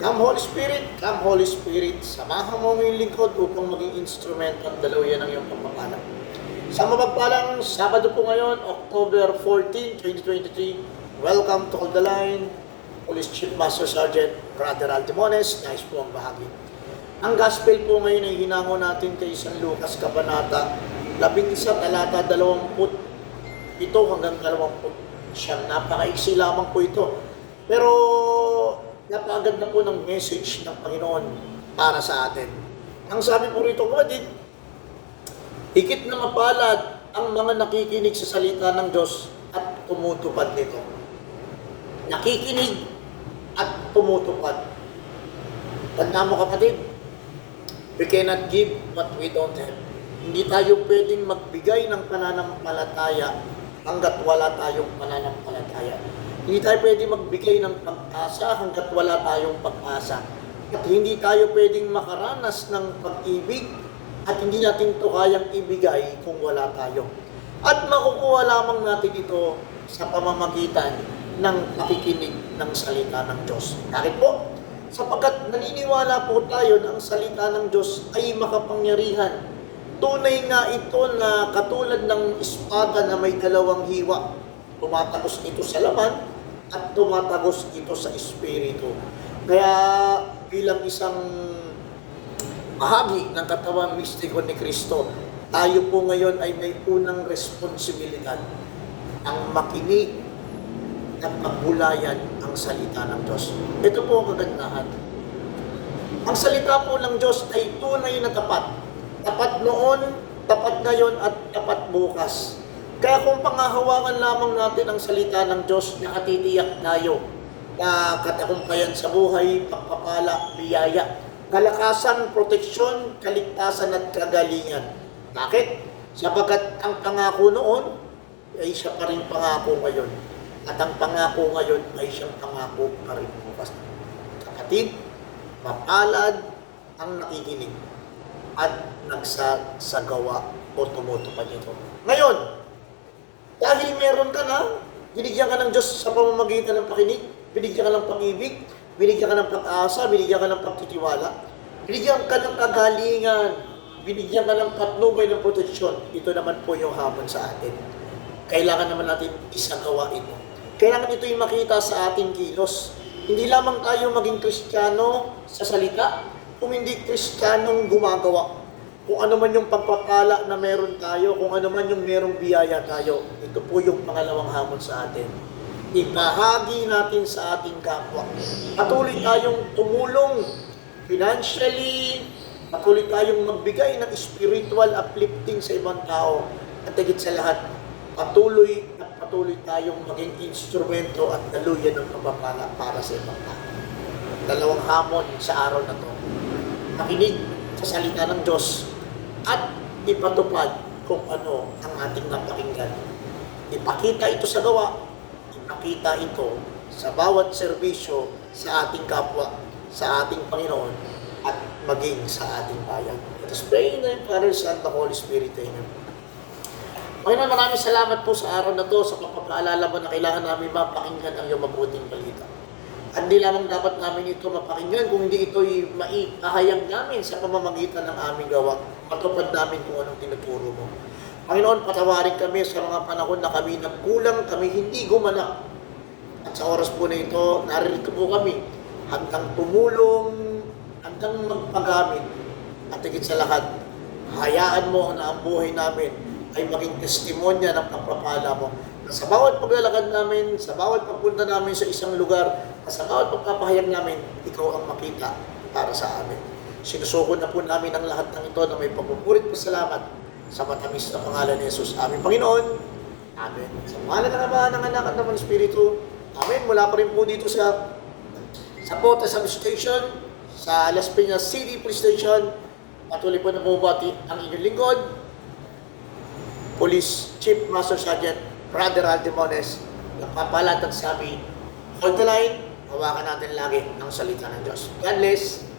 Come Holy Spirit, come Holy Spirit, samahan mo ang iyong lingkod upang maging instrumento at dalawian ng iyong pagpapala. Sa mapagpalang Sabado po ngayon, October 14, 2023, welcome to All the Line, Police Chief Master Sergeant Brother Altimones, nais po ang bahagi. Ang gospel po ngayon ay hinango natin kay San Lucas Kabanata, 11 talata 20 ito hanggang 20 siyang napakaiksi lamang po ito. Pero napakaganda po ng message ng Panginoon para sa atin. Ang sabi po rito, kapatid, higit na mapalad ang mga nakikinig sa salita ng Diyos at tumutupad nito. Nakikinig at tumutupad. Tanda mo kapatid, we cannot give what we don't have. Hindi tayo pwedeng magbigay ng pananampalataya hanggat wala tayong pananampalataya. Hindi tayo pwedeng magbigay ng pag-asa hanggat wala tayong pag-asa. At hindi tayo pwedeng makaranas ng pag-ibig at hindi natin ito kayang ibigay kung wala tayo. At makukuha lamang natin ito sa pamamagitan ng pakikinig ng salita ng Diyos. Bakit po? Sapagkat naniniwala po tayo na ang salita ng Diyos ay makapangyarihan. Tunay nga ito na katulad ng espada na may dalawang hiwa. Tumatagos ito sa laman at tumatagos ito sa espiritu. Kaya bilang isang bahagi ng katawan mistiko ni Kristo, tayo po ngayon ay may unang responsibilidad ang makinig at magbulayan ang salita ng Diyos. Ito po ang kagandahan. Ang salita po ng Diyos ay tunay na tapat. Tapat noon, tapat ngayon, at tapat bukas. Kaya kung pangahawakan lamang natin ang salita ng Diyos, nakatitiyak tayo na katakumpayan sa buhay, pagpapala, biyaya, kalakasan, proteksyon, kaligtasan at kagalingan. Bakit? Sapagkat ang pangako noon ay siya pa rin pangako ngayon. At ang pangako ngayon ay siyang pangako pa rin bukas. Kapatid, mapalad ang nakikinig at nagsasagawa o tumutupad nito. Ngayon, dahil meron ka na, binigyan ka ng Diyos sa pamamagitan ng pakinig, binigyan ka ng pag-ibig, binigyan ka ng pag-asa, binigyan ka ng pagtitiwala, binigyan ka ng kagalingan, binigyan ka ng patnubay ng proteksyon. Ito naman po yung hamon sa atin. Kailangan naman natin isagawa ito. Kailangan ito yung makita sa ating kilos. Hindi lamang tayo maging kristyano sa salita, kung hindi kristyanong gumagawa. Kung ano man yung pagpapala na meron tayo, kung ano man yung merong biyaya tayo, ito po yung pangalawang hamon sa atin. Ibahagi natin sa ating kapwa. Patuloy tayong tumulong financially, patuloy tayong magbigay ng spiritual uplifting sa ibang tao. At higit sa lahat, patuloy at patuloy tayong maging instrumento at daluyan ng pagpapala para sa ibang tao. Dalawang hamon sa araw na to. Makinig sa salita ng Diyos at ipatupad kung ano ang ating napakinggan. Ipakita ito sa gawa, ipakita ito sa bawat serbisyo sa ating kapwa, sa ating Panginoon, at maging sa ating bayan. Let us pray in the Son, and the Holy Spirit. Amen. Panginoon, maraming salamat po sa araw na to sa pagpapaalala mo na kailangan namin mapakinggan ang iyong mabuting balita. Hindi lamang dapat namin ito mapakinggan kung hindi ito'y maihahayag namin sa pamamagitan ng aming gawa. Matupad namin kung anong tinuturo mo. Panginoon, patawarin kami sa mga panahon na kami nagkulang, kami hindi gumanak. At sa oras po na ito, naririto po kami hanggang tumulong, hanggang magpagamit. At higit sa lahat, hayaan mo na ang buhay namin ay maging testimonya ng pagpapala mo. Sa bawat paglalakad namin, sa bawat pagpunta namin sa isang lugar, at sa bawat pagpapahayag namin, ikaw ang makita para sa amin. Sinusuko na po namin ang lahat ng ito na may pagpupurit po salamat sa matamis na pangalan ni Jesus. Aming Panginoon. Amen. Sa pangalan ng Ama, ng Anak at ng Espiritu. Amen. Mula pa rin po dito sa sa Pota Substation, sa Las Piñas City Police Station, patuloy po na bumabati ang inyong lingkod, Police Chief Master Sergeant Brother Aldimones, nagpapalatag sa amin, hold the line, hawakan natin lagi ang salita ng Diyos. God bless.